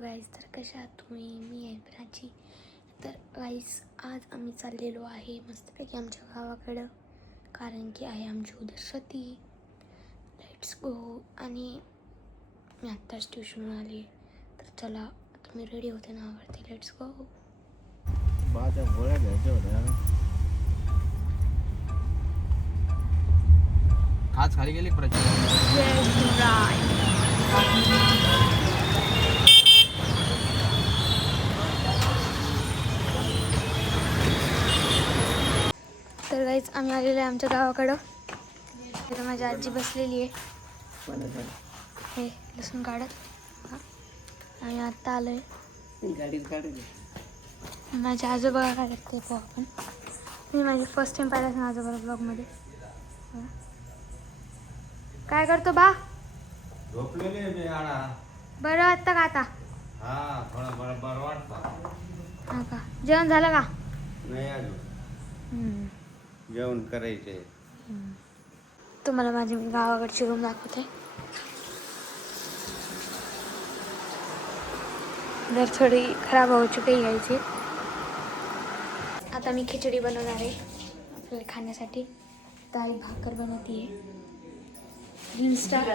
गाईस, तर कशा आहात तुम्ही? मी आहे प्राची. तर गाईस, आज आम्ही चाललेलो आहे मस्तपैकी आमच्या गावाकडं, कारण की आहे आमची उद्या सती. Let's go. आणि मी आत्ताच ट्युशनहून आली, तर चला आता मी रेडी होते ना आवडते. Let's go. माझ्या गोळ्या घ्यायच्या होत्या. आज खाली गेली प्राची. तर गाईस, आम्ही आलेलो आहे आमच्या गावाकडं. तर माझी आजी बसलेली आहे हे लसूण काढत. आम्ही आत्ता आलो आहे. गाडीत काढली. माझे आजोबा काय करते पाहू आपण. मी माझी फर्स्ट टाइम पाहिलं ना आजोबा ब्लॉगमध्ये. काय करतो बा? झोपलेले मी आडा. बरं वाटतं का आता? हा, थोडा बरं वाटतं. हा का? जेवण झालं का? नाही अजून जेवण करायचे. तुम्हाला माझी मी गावाकडची रूम दाखवते. जर थोडी खराब हो चुकी घ्यायची. आता मी खिचडी बनवणार आहे आपल्याला खाण्यासाठी. ताई भाकर बनवती आहे. Reel star.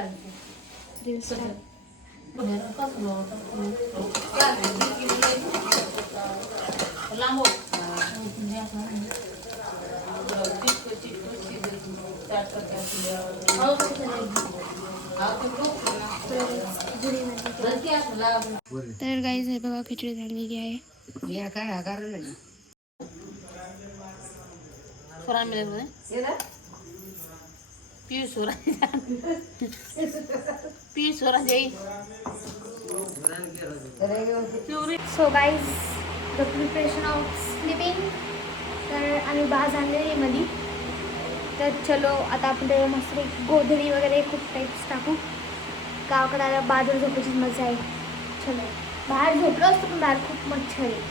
तर गाईज हे बघा खिचडी झालेली आहे. So guys, the preparation of sleeping. तर आम्ही बाज आणलेली मध्ये. तर चलो आता आपण ते मस्त गोधडी वगैरे खूप टाईप्स टाकू. गावाकडे आल्या बाजूला झोपायची मजा आहे. चलो, बाहेर झोपलो असतो पण बाहेर खूप मच्छर आहे,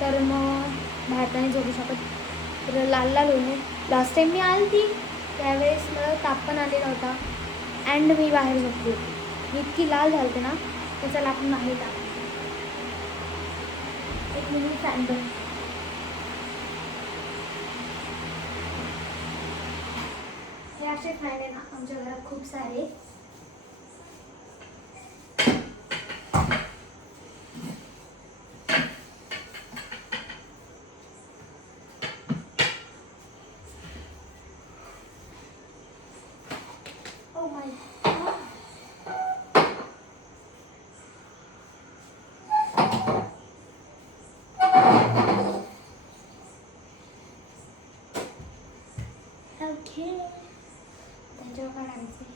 तर मग बाहेर नाही झोपू शकत. तर लाल होणे. लास्ट टाईम मी आली ती त्यावेळेस मला ताप पण आलेला होता अँड मी बाहेर झोपली होती. मी इतकी लाल झालते ना, त्याचा लाभ नाही टाक. एक मिनिट फॅन बंद. हे असे फॅन आहे ना आमच्या घरात खूप सारे. Oh my God. Okay. त्याच्यावर काढायचं.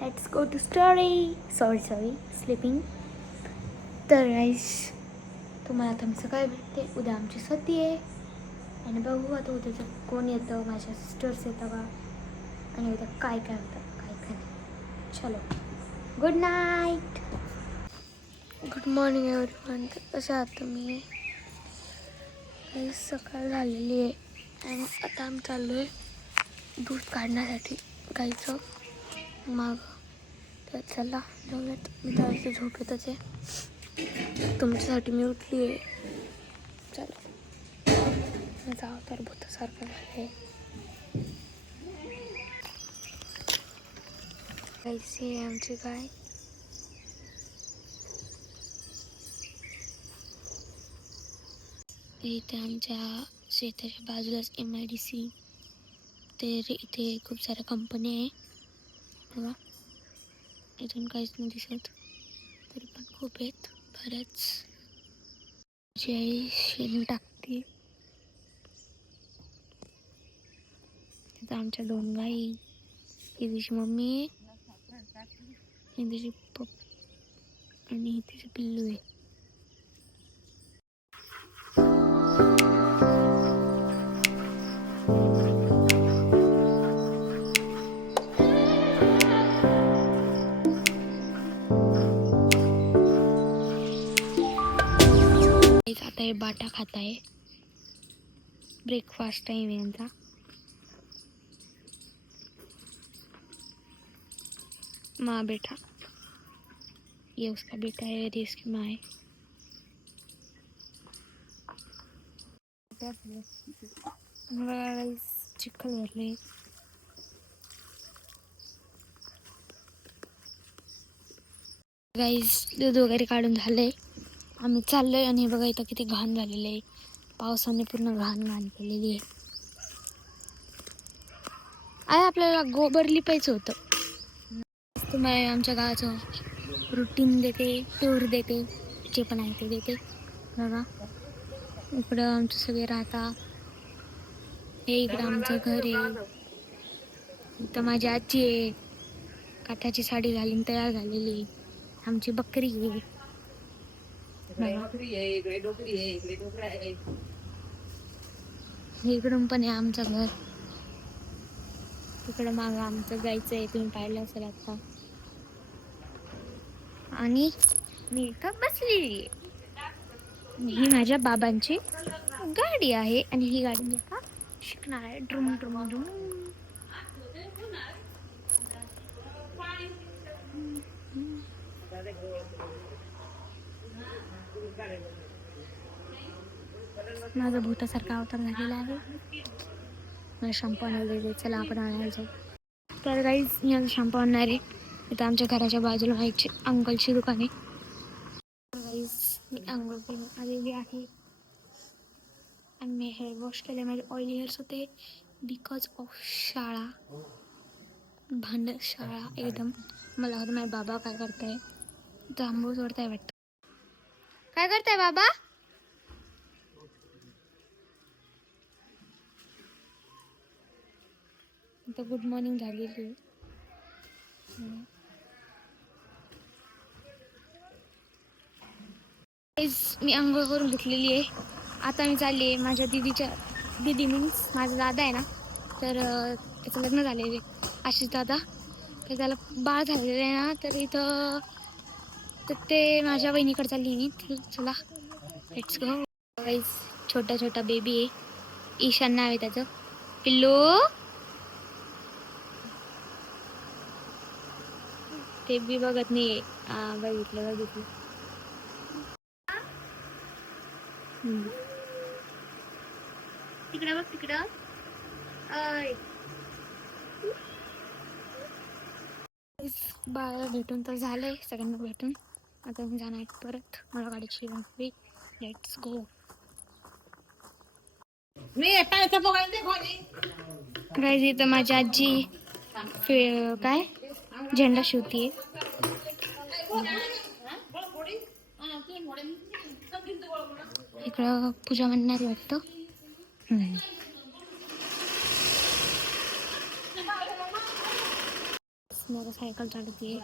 Let's go to story. Sorry sleeping. तर गाईस, तुम्हाला आता मी सकाळी भेटते. उद्या आमची सती आहे आणि बघू आता उद्याचं कोण येतं. माझ्या सिस्टर्स येतं का, आणि उद्या काय काय होतं काय काय नाही. चलो, good night. Good morning everyone. तर कशा आहात तुम्ही? सकाळ झालेली आहे आणि आता आम्ही चाललो आहे दूध काढण्यासाठी गाईचं. मग तर चला जाऊयात. मी तर झोपेतच आहे. तुमच्यासाठी मी उठली आहे. चला जाऊ. तर भूतासारखं झालं आहे. कैसी आहे आमची गाय. इथे आमच्या शेताच्या बाजूलाच MIDC. तर इथे खूप साऱ्या कंपन्या आहे बघा. इथून काहीच नाही दिसत, तरी पण खूप आहेत बऱ्याच. जी आई शेण टाकते. तिथं आमच्या 2 गाई. ही तिची मम्मी आहे, ही तिची आणि ही तिची पिल्लू आहे. आता हे बाटा खात आहे. ब्रेकफास्ट टाइम है इनका. माँ बेटा, ये उसका बेटा है, ये इसकी माँ है. चिखल भरले. गाईस दूध वगैरे काढून झालंय. आम्ही चाललोय आणि हे बघा इथं किती घाण झालेलं आहे. पावसाने पूर्ण घाण केलेली आहे. आपल्याला गोबर लिपायचं होतं. तुम्हाला आमच्या गावाचं रुटीन देते, टूर देते, जे पण आहे ते देते. बघा इकडं आमचे सगळे राहता. हे इकडं आमचं घर आहे. इथं माझी आजी आहे, काठाची साडी घालून तयार झालेली. आमची बकरी आहे. इकडून पण आहे आमचं घर. तिकडं मागं आमचं जायचं आहे, तुम्ही पाहिलं असेल आता. आणि मी इथं बसलेली आहे. ही माझ्या बाबांची गाडी आहे आणि ही गाडी मी आता शिकणार आहे. ड्रुम ड्रुम ड्रुम. माझा भूतासारखा अवतार झालेला आहे. मला शॅम्पू आणायला. चला आपण आणायला जाऊ. तर गाईज मी आता शॅम्पू आणणार आहे. इथं आमच्या घराच्या बाजूला व्हायची अंकलची दुकान आहे. गाईज मी अंघोळ करून आलेली आहे आणि मी हेअर वॉश केले. माझे ऑइली हेअर्स होते बिकॉज ऑफ शाळा, भांड शाळा एकदम. मला होतं माझे बाबा काय करताय, जांभूळ सोडताय वाटतं. काय करताय बाबा? तर गुड मॉर्निंग झालेली आहे. मी अंघोळ करून घेतलेली आहे. आता मी चालली आहे माझ्या दीदी मीन्स माझा दादा आहे ना, तर त्याचं लग्न झालेलं आहे, आशिष दादा. तर त्याला बाळ झालेलं आहे ना, तर इथं तर ते माझ्या बहिणीकडे चालली मी. चला लेट्स गो. छोटा बेबी आहे, ईशान नाव आहे त्याचं. पिल्लू ते बी बघत नाही. बघितलं. तिकडं बघ, तिकडं. बाळाला भेटून तर झालंय, सगळ्यांना भेटून. आता मी जाणार परत. मला गाडीची लागली. Let's go. गाईज इथं माझी आजी काय झेंडा शिवतीये. इकडं पूजा म्हणणार वाटतं. मोटरसायकल चालवतीये.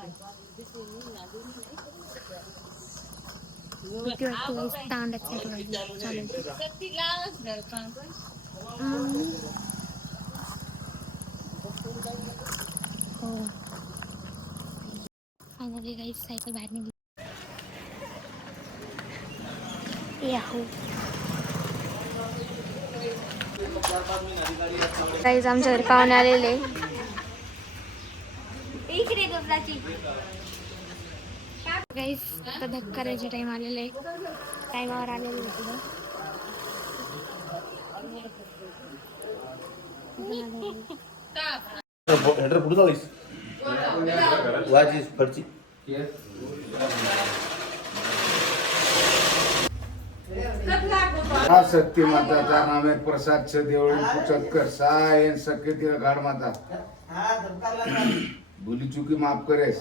फायनली गाईज सायकल बाहेर निघली. गाईज आमच्या घरी पाहुणे आलेले. गाईज आता धक्का करायचा टाइम आलेला आहे. टाइमावर आलेलं आहे तुला. हेडर पुढे जाऊस वाजी फडची हा सत्य माताचा नामे प्रसाद छ देवळी पुचत कर सायन सत्य तिला गाड माता भूली चुकी माफ करेस.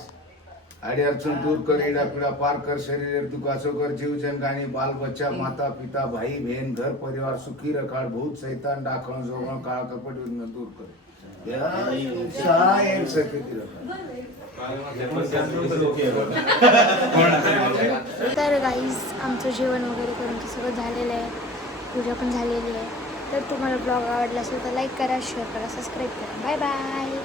आड़ी अड़चन दूर कर, एड़ा पीड़ा पार कर, शरीर दुखासो कर, जीव जन गानी बाल बच्चा माता पिता भाई बहन घर परिवार सुखी रखाड़ भूत सैतान डाकण जोगण काळ कपट विघ्न दूर करे. शायर सत्य तर गाईज आमचं जेवण वगैरे करून ते सगळं झालेलं आहे, पूजा पण झालेली आहे. तर तुम्हाला ब्लॉग आवडला असेल तर लाईक करा, शेअर करा, सबस्क्राईब करा. Bye bye.